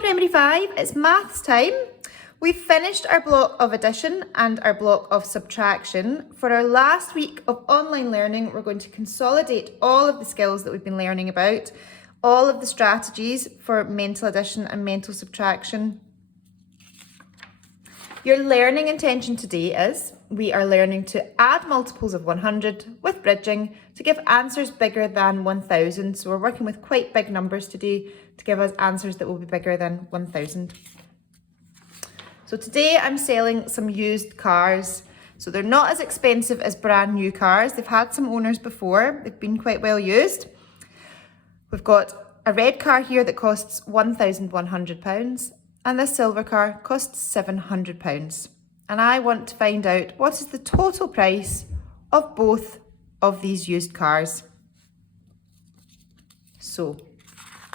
Primary 5, it's maths time. We've finished our block of addition and our block of subtraction. For our last week of online learning, we're going to consolidate all of the skills that we've been learning about, all of the strategies for mental addition and mental subtraction. Your learning intention today is we are learning to add multiples of 100 with bridging to give answers bigger than 1000. So we're working with quite big numbers today to give us answers that will be bigger than 1000. So today I'm selling some used cars. So they're not as expensive as brand new cars. They've had some owners before. They've been quite well used. We've got a red car here that costs £1,100 and this silver car costs £700. And I want to find out what is the total price of both of these used cars. So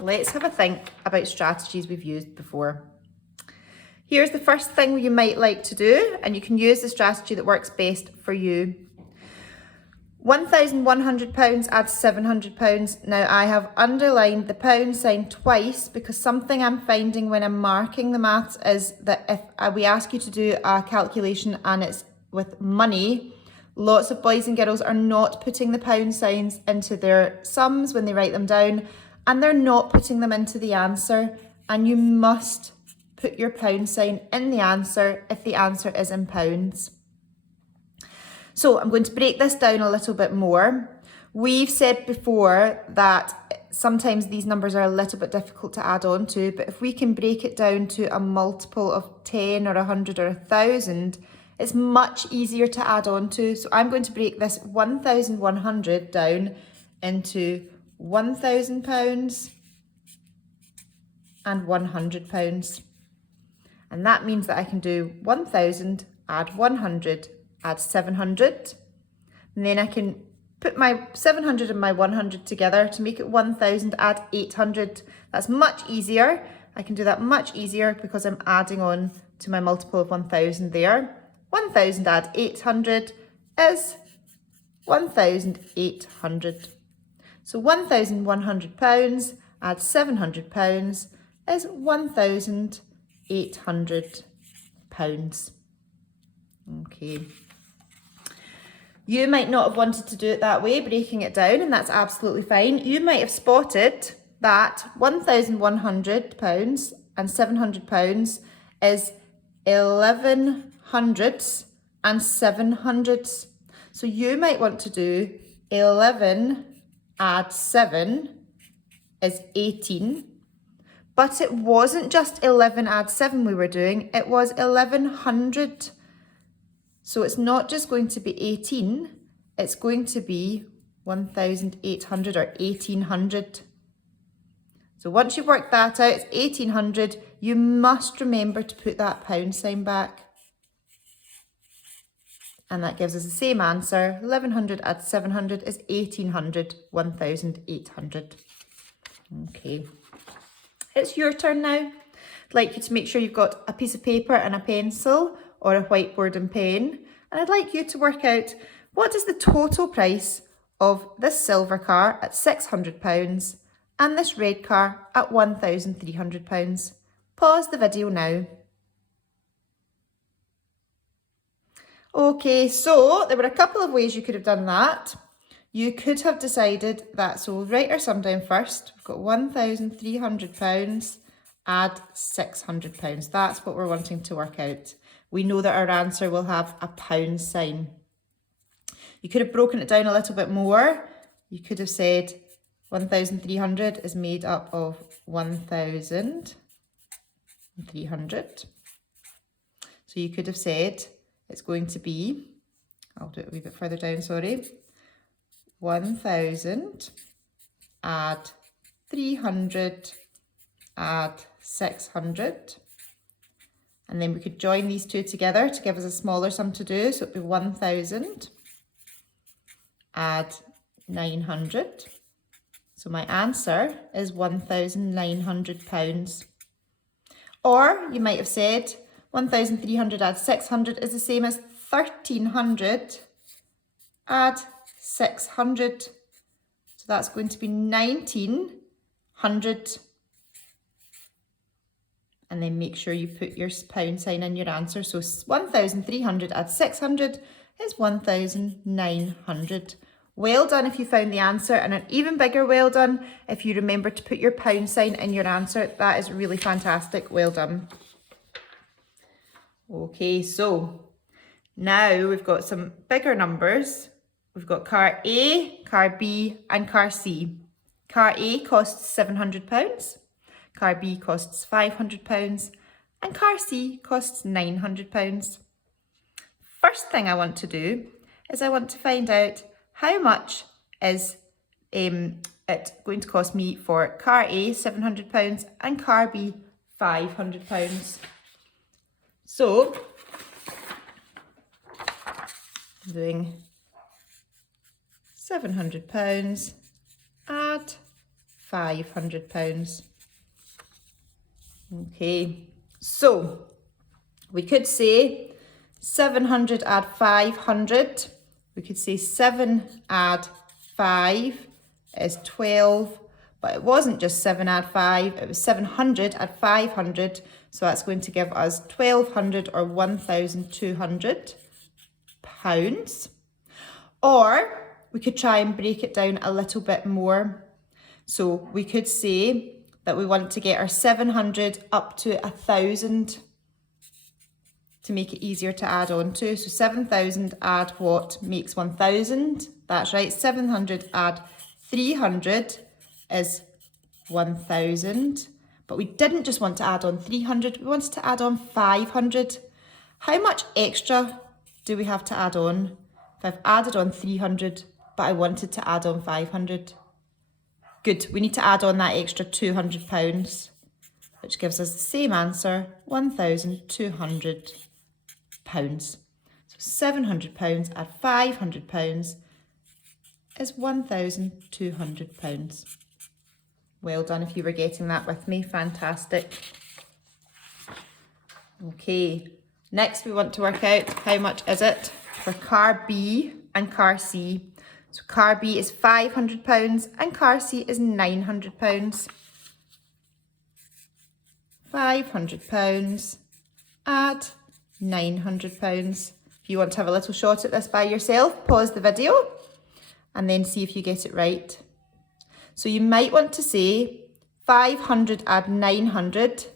let's have a think about strategies we've used before. Here's the first thing you might like to do, and you can use the strategy that works best for you. £1,100 adds £700. Now I have underlined the pound sign twice because something I'm finding when I'm marking the maths is that if we ask you to do a calculation and it's with money, lots of boys and girls are not putting the pound signs into their sums when they write them down, and they're not putting them into the answer, and you must put your pound sign in the answer if the answer is in pounds. So I'm going to break this down a little bit more. We've said before that sometimes these numbers are a little bit difficult to add on to, but if we can break it down to a multiple of 10 or 100 or 1,000, it's much easier to add on to. So I'm going to break this 1,100 down into £1,000 and £100. And that means that I can do 1,000 add 100 add 700, and then I can put my 700 and my 100 together to make it 1,000 add 800. That's much easier. I can do that much easier because I'm adding on to my multiple of 1,000 there. 1,000 add 800 is 1,800. So £1,100 add £700 is £1,800. Okay. You might not have wanted to do it that way, breaking it down, and that's absolutely fine. You might have spotted that £1,100 and £700 is 11 hundredths and 7 hundredths. So you might want to do 11 add 7 is 18. But it wasn't just 11 add 7 we were doing, it was 1100. So it's not just going to be 18, it's going to be 1,800 or 1,800. So once you've worked that out, it's 1,800. You must remember to put that pound sign back. And that gives us the same answer. 1,100 add 700 is 1,800, 1,800. Okay. It's your turn now. I'd like you to make sure you've got a piece of paper and a pencil or a whiteboard and pen. And I'd like you to work out what is the total price of this silver car at £600 and this red car at £1,300. Pause the video now. Okay, so there were a couple of ways you could have done that. You could have decided that, so we'll write our sum down first. We've got £1,300 add £600. That's what we're wanting to work out. We know that our answer will have a pound sign. You could have broken it down a little bit more. You could have said 1,300 is made up of 1,300. So you could have said it's going to be, I'll do it a wee bit further down, sorry. 1,000 add 300 add 600. And then we could join these two together to give us a smaller sum to do. So it'd be 1,000 add 900. So my answer is £1,900. Or you might have said 1,300 add 600 is the same as 1,300 add 600. So that's going to be 1,900. and then make sure you put your pound sign in your answer. So 1,300 add 600 is 1,900. Well done if you found the answer, and an even bigger well done if you remember to put your pound sign in your answer. That is really fantastic. Well done. Okay, so now we've got some bigger numbers. We've got car A, car B, and car C. Car A costs £700, car B costs £500, and car C costs £900. First thing I want to do is I want to find out how much is it going to cost me for car A, £700, and car B, £500. So, I'm doing £700 add £500. Okay, so we could say 700 add 500. We could say 7 add 5 is 12, but it wasn't just 7 add 5, it was 700 add 500. So that's going to give us 1,200 or £1,200. Or we could try and break it down a little bit more. So we could say that we want to get our 700 up to 1,000 to make it easier to add on to. So 7,000 add what makes 1,000? That's right, 700 add 300 is 1,000. But we didn't just want to add on 300, we wanted to add on 500. How much extra do we have to add on? If I've added on 300, but I wanted to add on 500. Good, we need to add on that extra £200, which gives us the same answer, £1,200. So £700 add £500 is £1,200. Well done if you were getting that with me, fantastic. Okay, next we want to work out how much is it for car B and car C. So car B is £500 and car C is £900. £500 add £900. If you want to have a little shot at this by yourself, pause the video and then see if you get it right. So you might want to say 500 add 900.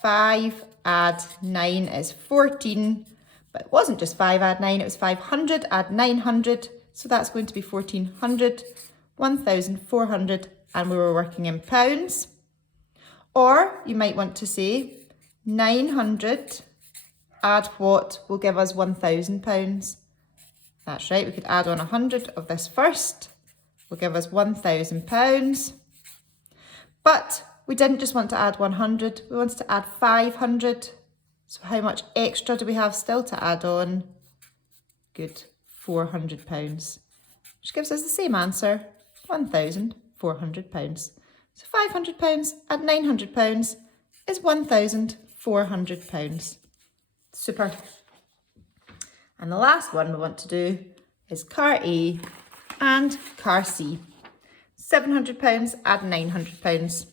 5 add 9 is 14, but it wasn't just 5 add 9, it was 500 add 900. So that's going to be 1,400, 1,400, and we were working in pounds. Or you might want to say 900 add what will give us £1,000. That's right, we could add on 100 of this first, will give us £1,000. But we didn't just want to add 100, we wanted to add 500. So how much extra do we have still to add on? Good, £400, which gives us the same answer, £1,400. So £500 add £900 is £1,400. Super. And the last one we want to do is car A and car C. £700 add £900.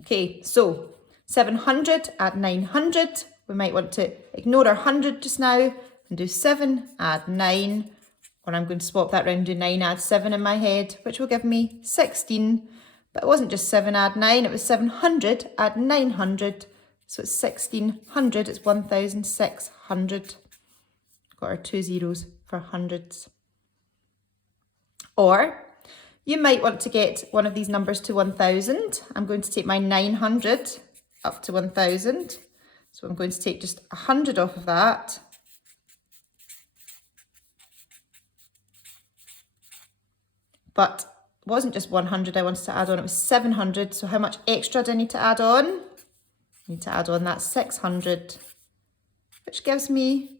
Okay, so 700 add 900. We might want to ignore our 100 just now and do 7 add 9. Or I'm going to swap that round and do 9 add 7 in my head, which will give me 16. But it wasn't just 7 add 9, it was 700 add 900. So it's 1,600, it's 1,600. Got our 2 zeros for hundreds. Or you might want to get one of these numbers to 1,000. I'm going to take my 900 up to 1,000. So I'm going to take just 100 off of that. But it wasn't just 100 I wanted to add on, it was 700. So how much extra do I need to add on? I need to add on that 600, which gives me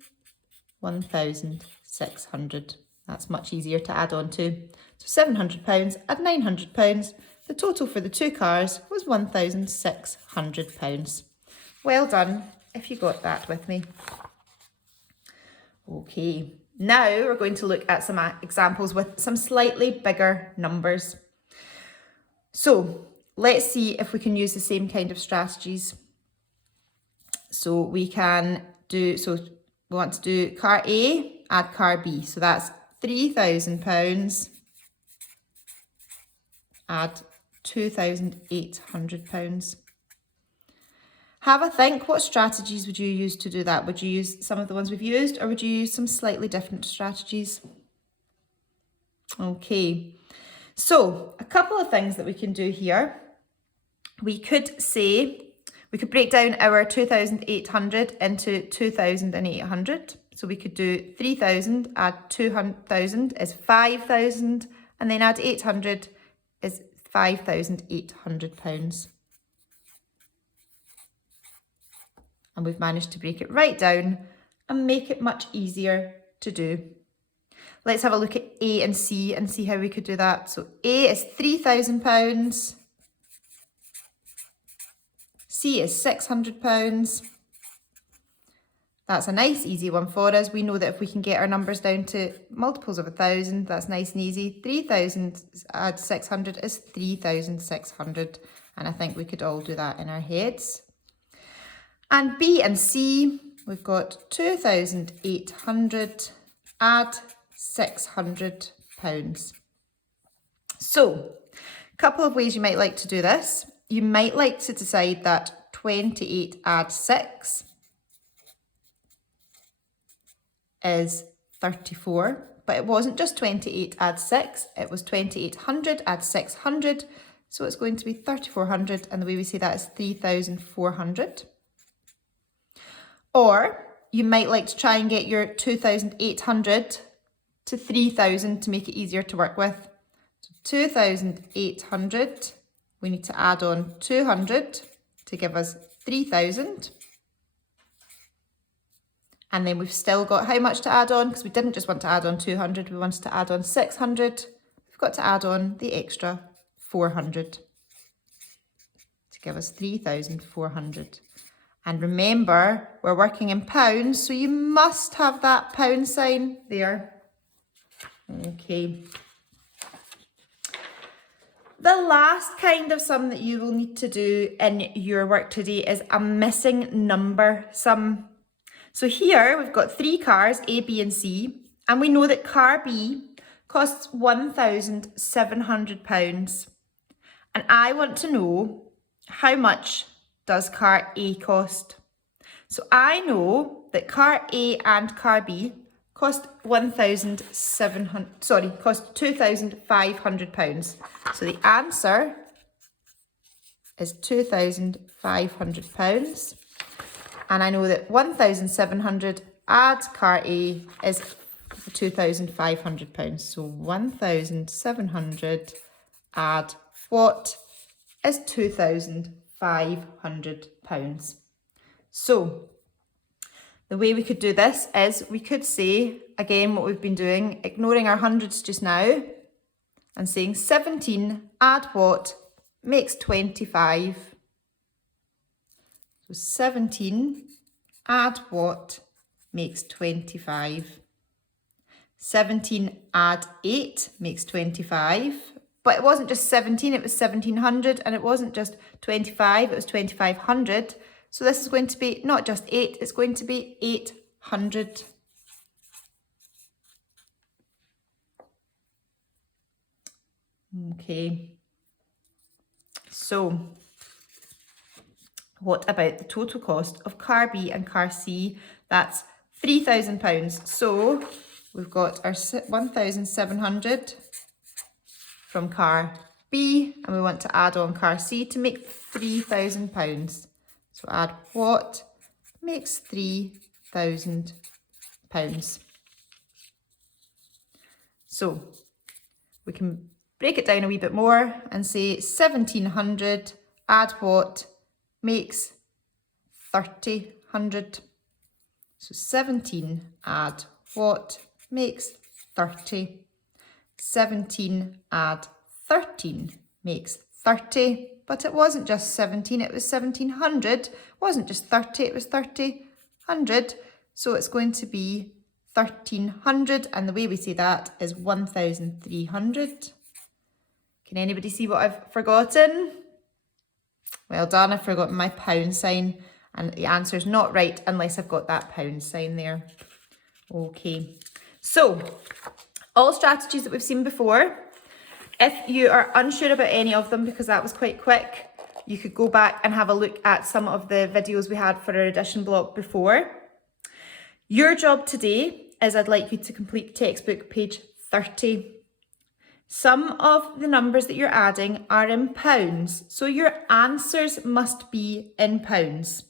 1,600. That's much easier to add on to. So £700 add £900. The total for the 2 cars was £1,600. Well done if you got that with me. Okay, Now we're going to look at some examples with some slightly bigger numbers. So let's see if we can use the same kind of strategies. So we want to do car A, add car B. So that's £3,000, add £2,800. Have a think, what strategies would you use to do that? Would you use some of the ones we've used, or would you use some slightly different strategies? Okay, so a couple of things that we can do here. We could break down our 2,800 into 2,800. So we could do 3,000, add 2,000 is 5,000, and then add 800 is £5,800. And we've managed to break it right down and make it much easier to do. Let's have a look at A and C and see how we could do that. So A is £3,000. C is £600. That's a nice easy one for us. We know that if we can get our numbers down to multiples of 1,000, that's nice and easy. 3,000 add 600 is 3,600. And I think we could all do that in our heads. And B and C, we've got 2,800, add £600. So, a couple of ways you might like to do this. You might like to decide that 28 add 6 is 34, but it wasn't just 28 add 6, it was 2,800 add 600, so it's going to be 3,400, and the way we say that is 3,400. Or you might like to try and get your 2,800 to 3,000 to make it easier to work with. So 2,800, we need to add on 200 to give us 3,000. And then we've still got how much to add on, because we didn't just want to add on 200, we wanted to add on 600. We've got to add on the extra 400 to give us 3,400. And remember, we're working in pounds, so you must have that pound sign there. Okay. The last kind of sum that you will need to do in your work today is a missing number sum. So here we've got 3 cars, A, B and C, and we know that car B costs £1,700. And I want to know how much does car A cost. So I know that car A and car B cost £2,500. So the answer is £2,500. And I know that 1,700 add car A is £2,500. So 1,700 add what is £2,500. So the way we could do this is we could say, again, what we've been doing, ignoring our hundreds just now, and saying 17 add what makes 25. So 17 add what makes 25. 17 add 8 makes 25. But it wasn't just 17, it was 1,700, and it wasn't just 25, it was 2,500. So this is going to be not just 8, it's going to be 800. Okay. So what about the total cost of car B and car C? That's £3,000. So we've got our 1,700 from car B, and we want to add on car C to make £3,000. So add what makes £3,000. So we can break it down a wee bit more and say 1,700 add what makes 3,000. So 17 add what makes 30. 17 add 13 makes 30. But it wasn't just 17, it was 1,700. It wasn't just 30, it was 3,000. So it's going to be 1,300, and the way we say that is 1,300. Can anybody see what I've forgotten? Well done, I've forgotten my pound sign, and the answer is not right unless I've got that pound sign there. Okay, so all strategies that we've seen before. If you are unsure about any of them, because that was quite quick, you could go back and have a look at some of the videos we had for our addition block before. Your job today is I'd like you to complete textbook page 30. Some of the numbers that you're adding are in pounds, so your answers must be in pounds.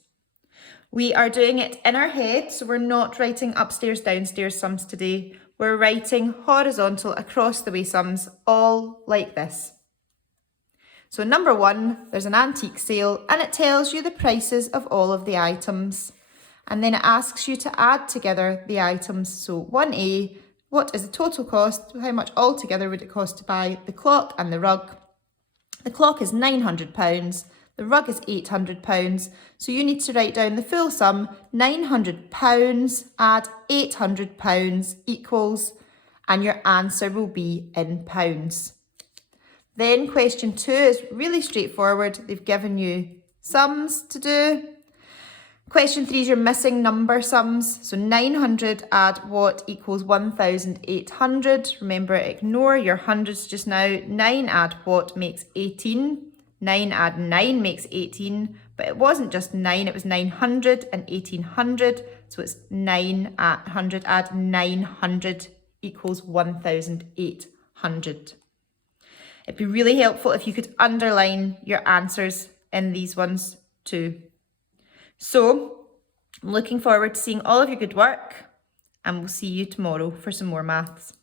We are doing it in our head, so we're not writing upstairs, downstairs sums today. We're writing horizontal across the way sums, all like this. So number 1, there's an antique sale and it tells you the prices of all of the items. And then it asks you to add together the items. So 1A, what is the total cost? How much altogether would it cost to buy the clock and the rug? The clock is £900. The rug is £800. So you need to write down the full sum. £900 add £800 equals, and your answer will be in pounds. Then question 2 is really straightforward. They've given you sums to do. Question 3 is your missing number sums. So 900 add what equals 1,800. Remember, ignore your hundreds just now. 9 add what makes 18. 9 add 9 makes 18. But it wasn't just 9, it was 900 and 1800. So it's 900 add 900 equals 1,800. It'd be really helpful if you could underline your answers in these ones too. So I'm looking forward to seeing all of your good work, and we'll see you tomorrow for some more maths.